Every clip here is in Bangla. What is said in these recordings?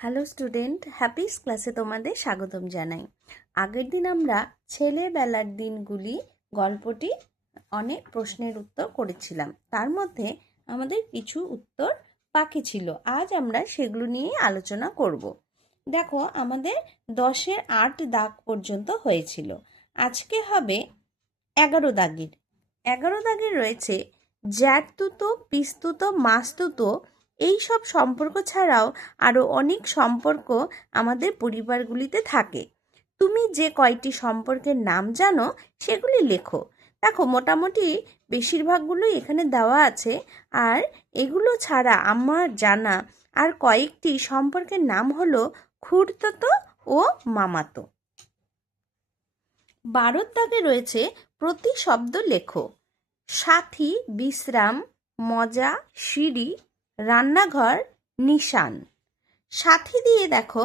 হ্যালো স্টুডেন্ট, হ্যাপিস ক্লাসে তোমাদের স্বাগতম জানাই। আগের দিন আমরা ছেলেবেলার দিনগুলি গল্পটি অনেক প্রশ্নের উত্তর করেছিলাম। তার মধ্যে আমাদের কিছু উত্তর বাকি ছিল। আজ আমরা সেগুলো নিয়ে আলোচনা করব। দেখো, আমাদের 10-এর 8 দাগ পর্যন্ত হয়েছিল। আজকে হবে 11 দাগের। 11 দাগের রয়েছে জ্যাঠতুতো, পিসতুতো, মাসতুতো। এই সব সম্পর্ক ছাড়াও আরও অনেক সম্পর্ক আমাদের পরিবারগুলিতে থাকে। তুমি যে কয়টি সম্পর্কের নাম জানো সেগুলি লেখো। দেখো, মোটামুটি বেশিরভাগগুলোই এখানে দেওয়া আছে। আর এগুলো ছাড়া আমার জানা আর কয়েকটি সম্পর্কের নাম হলো খুড়তুতো ও মামাতো। 12 দাগে রয়েছে প্রতি শব্দ লেখো। সাথী, বিশ্রাম, মজা, সিঁড়ি, রান্নাঘর, নিশান। সাথী দিয়ে দেখো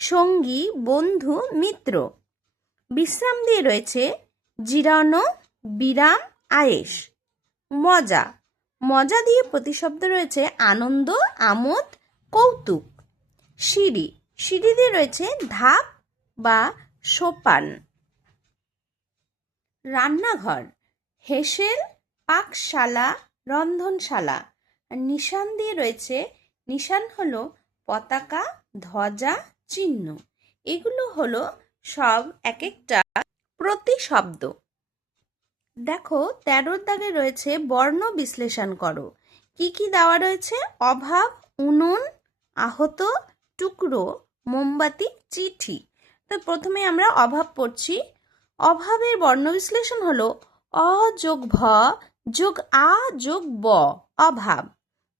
সঙ্গী, বন্ধু, মিত্র। বিশ্রাম দিয়ে রয়েছে জিরানো, বিরাম, আয়েশ। মজা, মজা দিয়ে প্রতিশব্দ রয়েছে আনন্দ, আমোদ, কৌতুক। সিঁড়ি, সিঁড়ি দিয়ে রয়েছে ধাপ বা সোপান। রান্নাঘর, হেসেল, পাকশালা, রন্ধনশালা। আর নিশান দিয়ে রয়েছে, নিশান হলো পতাকা, ধ্বজা, চিহ্ন। এগুলো হলো সব এক একটা প্রতিশব্দ। দেখো, 13 দাগে রয়েছে বর্ণ বিশ্লেষণ করো। কি কি দেওয়া রয়েছে? অভাব, উনুন, আহত, টুকরো, মোমবাতি, চিঠি। তো প্রথমে আমরা অভাব পড়ছি। অভাবের বর্ণ বিশ্লেষণ হলো অ যোগ ভ যোগ আ যোগ ব, অভাব।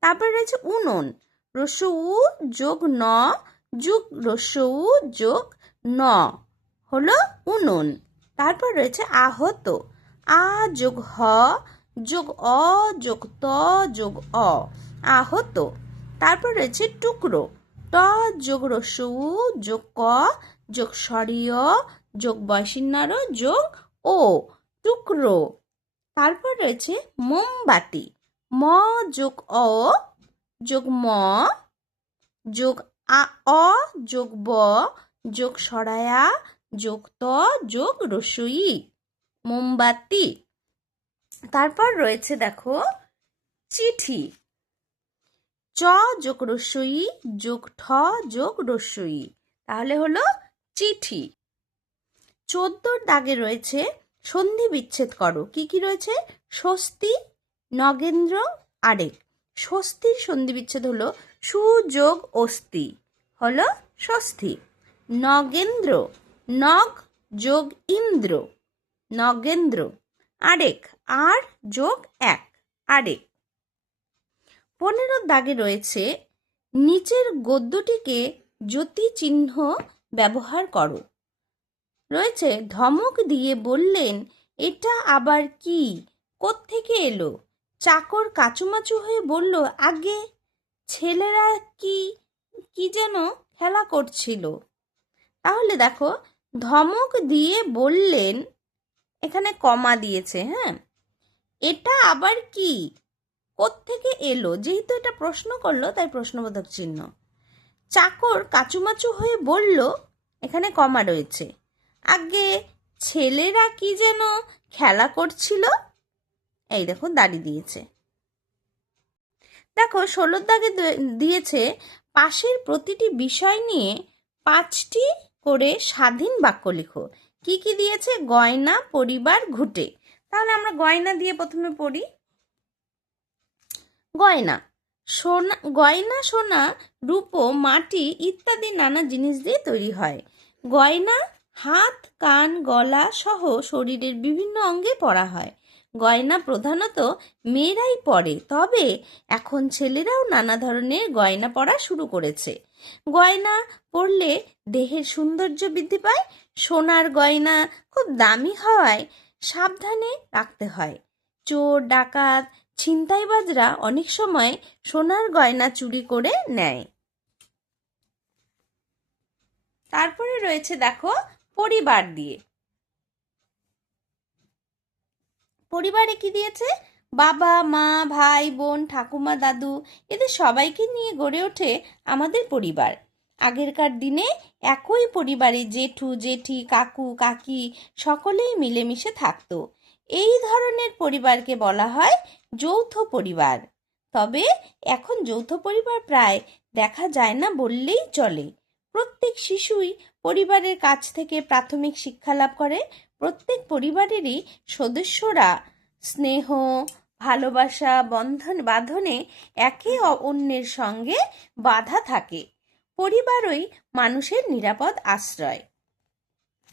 তারপর রয়েছে উনুন, রস্য উ যোগ ন যোগ রস্য উ যোগ ন হলো উনুন। তারপর রয়েছে আহত, আ যোগ হ যোগ অ যোগ ত যোগ অ, আহত। তারপর রয়েছে টুকরো, ট যোগ রস্য উ যোগ ক যোগ স্বরীয় যোগ বয়সিন্নার যোগ ও, টুকরো। তারপর রয়েছে মোমবাতি, ম যোগ অ যোগ ম যোগ অ যোগ ব যোগ সরায়া যোগ ত যোগ রস্যই, মোমবাতি। তারপর রয়েছে দেখো চিঠি, চ যোগ রস্যই যোগ ঠ যোগ রস্যই, তাহলে হলো চিঠি। 14 দাগে রয়েছে সন্ধি বিচ্ছেদ করো। কি কি রয়েছে? স্বস্তি, নগেন্দ্র, আরেক। স্বস্তির সন্ধি বিচ্ছেদ হলো সু যোগ অস্তি, হলো স্বস্তি। নগেন্দ্র, নগ যোগ ইন্দ্র, নগেন্দ্র। আরেক, আর যোগ এক, আরেক। 15 দাগে রয়েছে নিচের গদ্যটিকে জ্যোতি চিহ্ন ব্যবহার করো। রয়েছে ধমক দিয়ে বললেন, এটা আবার কি, কোত্থেকে এলো? চাকর কাচুমাচু হয়ে বলল, আগে ছেলেরা কি কি যেন খেলা করছিল। তাহলে দেখো, ধমক দিয়ে বললেন, এখানে কমা দিয়েছে। হ্যাঁ, এটা আবার কি, কোত্থেকে এলো, যেহেতু এটা প্রশ্ন করলো তাই প্রশ্নবোধক চিহ্ন। চাকর কাচুমাচু হয়ে বলল, এখানে কমা রয়েছে। আগে ছেলেরা কি যেন খেলা করছিল, এই দেখো দাড়ি দিয়েছে। দেখো 16 দাগে দিয়েছে পাশের প্রতিটি বিষয় নিয়ে 5টি করে স্বাধীন বাক্য লিখো। কি কি দিয়েছে? গয়না, পরিবার, ঘুঁটে। তাহলে আমরা গয়না দিয়ে প্রথমে পড়ি। গয়না, সোনা, গয়না সোনা, রূপো, মাটি ইত্যাদি নানা জিনিস দিয়ে তৈরি হয়। গয়না হাত, কান, গলা সহ শরীরের বিভিন্ন অঙ্গে পরা হয়। গয়না প্রধানত মেয়েরাই পরে, তবে এখন ছেলেরাও নানা ধরনের গয়না পরা শুরু করেছে। গয়না পরলে দেহের সৌন্দর্য বৃদ্ধি পায়। সোনার গয়না খুব দামি হওয়ায় সাবধানে রাখতে হয়। চোর, ডাকাত, ছিনতাইবাজরা অনেক সময় সোনার গয়না চুরি করে নেয়। তারপরে রয়েছে দেখো পরিবার দিয়ে। পরিবারে কি দিয়েছে? বাবা, মা, ভাই, বোন, ঠাকুমা, দাদু, এদের সবাইকে নিয়ে গড়ে ওঠে আমাদের পরিবার। আগেরকার দিনে একই পরিবারে জেঠু জেঠি কাকু কাকি সকলেই মিলেমিশে থাকতো। এই ধরনের পরিবারকে বলা হয় যৌথ পরিবার। তবে এখন যৌথ পরিবার প্রায় দেখা যায় না বললেই চলে। প্রত্যেক শিশুই পরিবারের কাছ থেকে প্রাথমিক শিক্ষা লাভ করে। প্রত্যেক পরিবারেরই সদস্যরা স্নেহ ভালোবাসা বাঁধনে একে অন্যের সঙ্গে বাঁধা থাকে। পরিবারই মানুষের নিরাপদ আশ্রয়।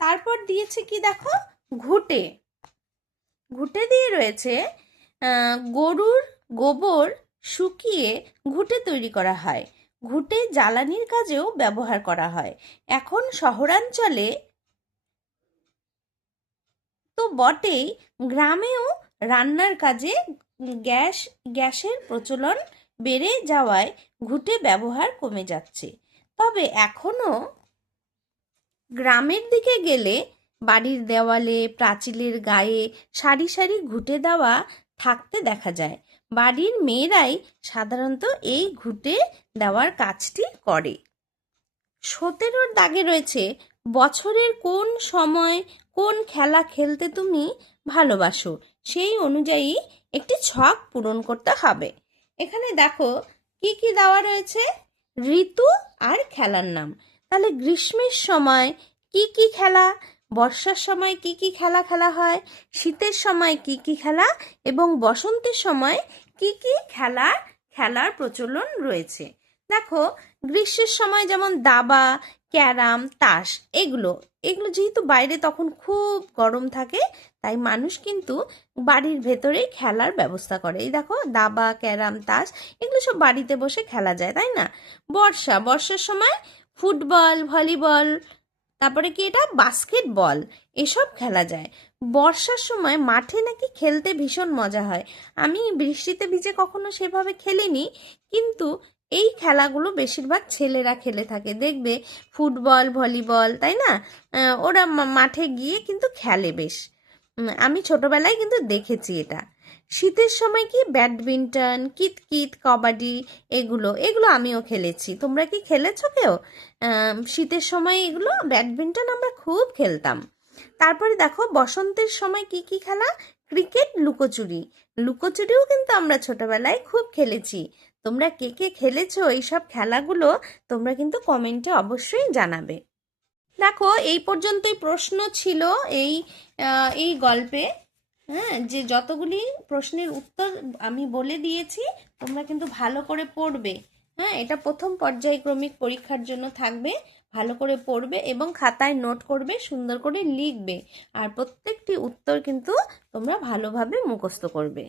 তারপর দিয়েছে কি দেখো, ঘুঁটে। ঘুঁটে দিয়ে রয়েছে গরুর গোবর শুকিয়ে ঘুঁটে তৈরি করা হয়। ঘুঁটে জ্বালানির কাজেও ব্যবহার করা হয়। এখন শহরাঞ্চলে তো বটেই, গ্রামেও রান্নার কাজে গ্যাসের প্রচলন বেড়ে যাওয়ায় ঘুঁটে ব্যবহার কমে যাচ্ছে। তবে এখনো গ্রামের দিকে গেলে বাড়ির দেওয়ালে প্রাচীরের গায়ে সারি সারি ঘুঁটে দেওয়া থাকতে দেখা যায়। বাড়ির মেয়েরাই সাধারণত এই ঘুঁটে দেওয়ার কাজটি করে। 17 দাগে রয়েছে বছরের কোন সময় কোন খেলা খেলতে তুমি ভালোবাসো, সেই অনুযায়ী একটি ছক পূরণ করতে হবে। এখানে দেখো কি কি দেওয়া রয়েছে, ঋতু আর খেলার নাম। তাহলে গ্রীষ্মের সময় কি কি খেলা, বর্ষার সময় কি কি খেলা খেলা হয়, শীতের সময় কি কি খেলা এবং বসন্তের সময় কি কি খেলার প্রচলন রয়েছে। দেখো গ্রীষ্মের সময় যেমন দাবা, ক্যারাম, তাস, এগুলো যেহেতু বাইরে তখন খুব গরম থাকে, তাই মানুষ কিন্তু বাড়ির ভেতরেই খেলার ব্যবস্থা করে। এই দেখো দাবা, ক্যারাম, তাস এগুলো সব বাড়িতে বসে খেলা যায়, তাই না? বর্ষার সময় ফুটবল, ভলিবল, তারপরে কি এটা বাস্কেটবল, এসব খেলা যায়। বর্ষার সময় মাঠে নাকি খেলতে ভীষণ মজা হয়। আমি বৃষ্টিতে ভিজে কখনো সেভাবে খেলিনি, কিন্তু এই খেলাগুলো বেশিরভাগ ছেলেরা খেলে থাকে। দেখবে ফুটবল, ভলিবল, তাই না? ওরা মাঠে গিয়ে কিন্তু খেলে বেশ। আমি ছোটবেলায় কিন্তু দেখেছি এটা। শীতের সময় কি ব্যাডমিন্টন, কিতকিত, কবাডি, এগুলো আমিও খেলেছি। তোমরা কি খেলেছো কেউ? শীতের সময় এগুলো ব্যাডমিন্টন আমরা খুব খেলতাম। তারপরে দেখো বসন্তের সময় কি কি খেলা, ক্রিকেট, লুকোচুরিও কিন্তু আমরা ছোটবেলায় খুব খেলেছি। তোমরা কে কে খেলেছো এইসব খেলাগুলো তোমরা কিন্তু কমেন্টে অবশ্যই জানাবে। দেখো এই পর্যন্তই প্রশ্ন ছিল এই গল্পে। হ্যাঁ, যে যতগুলি প্রশ্নের উত্তর আমি বলে দিয়েছি তোমরা কিন্তু ভালো করে পড়বে। হ্যাঁ, এটা প্রথম পর্যায়ক্রমিক পরীক্ষার জন্য থাকবে। ভালো করে পড়বে এবং খাতায় নোট করবে, সুন্দর করে লিখবে, আর প্রত্যেকটি উত্তর কিন্তু তোমরা ভালোভাবে মুখস্থ করবে।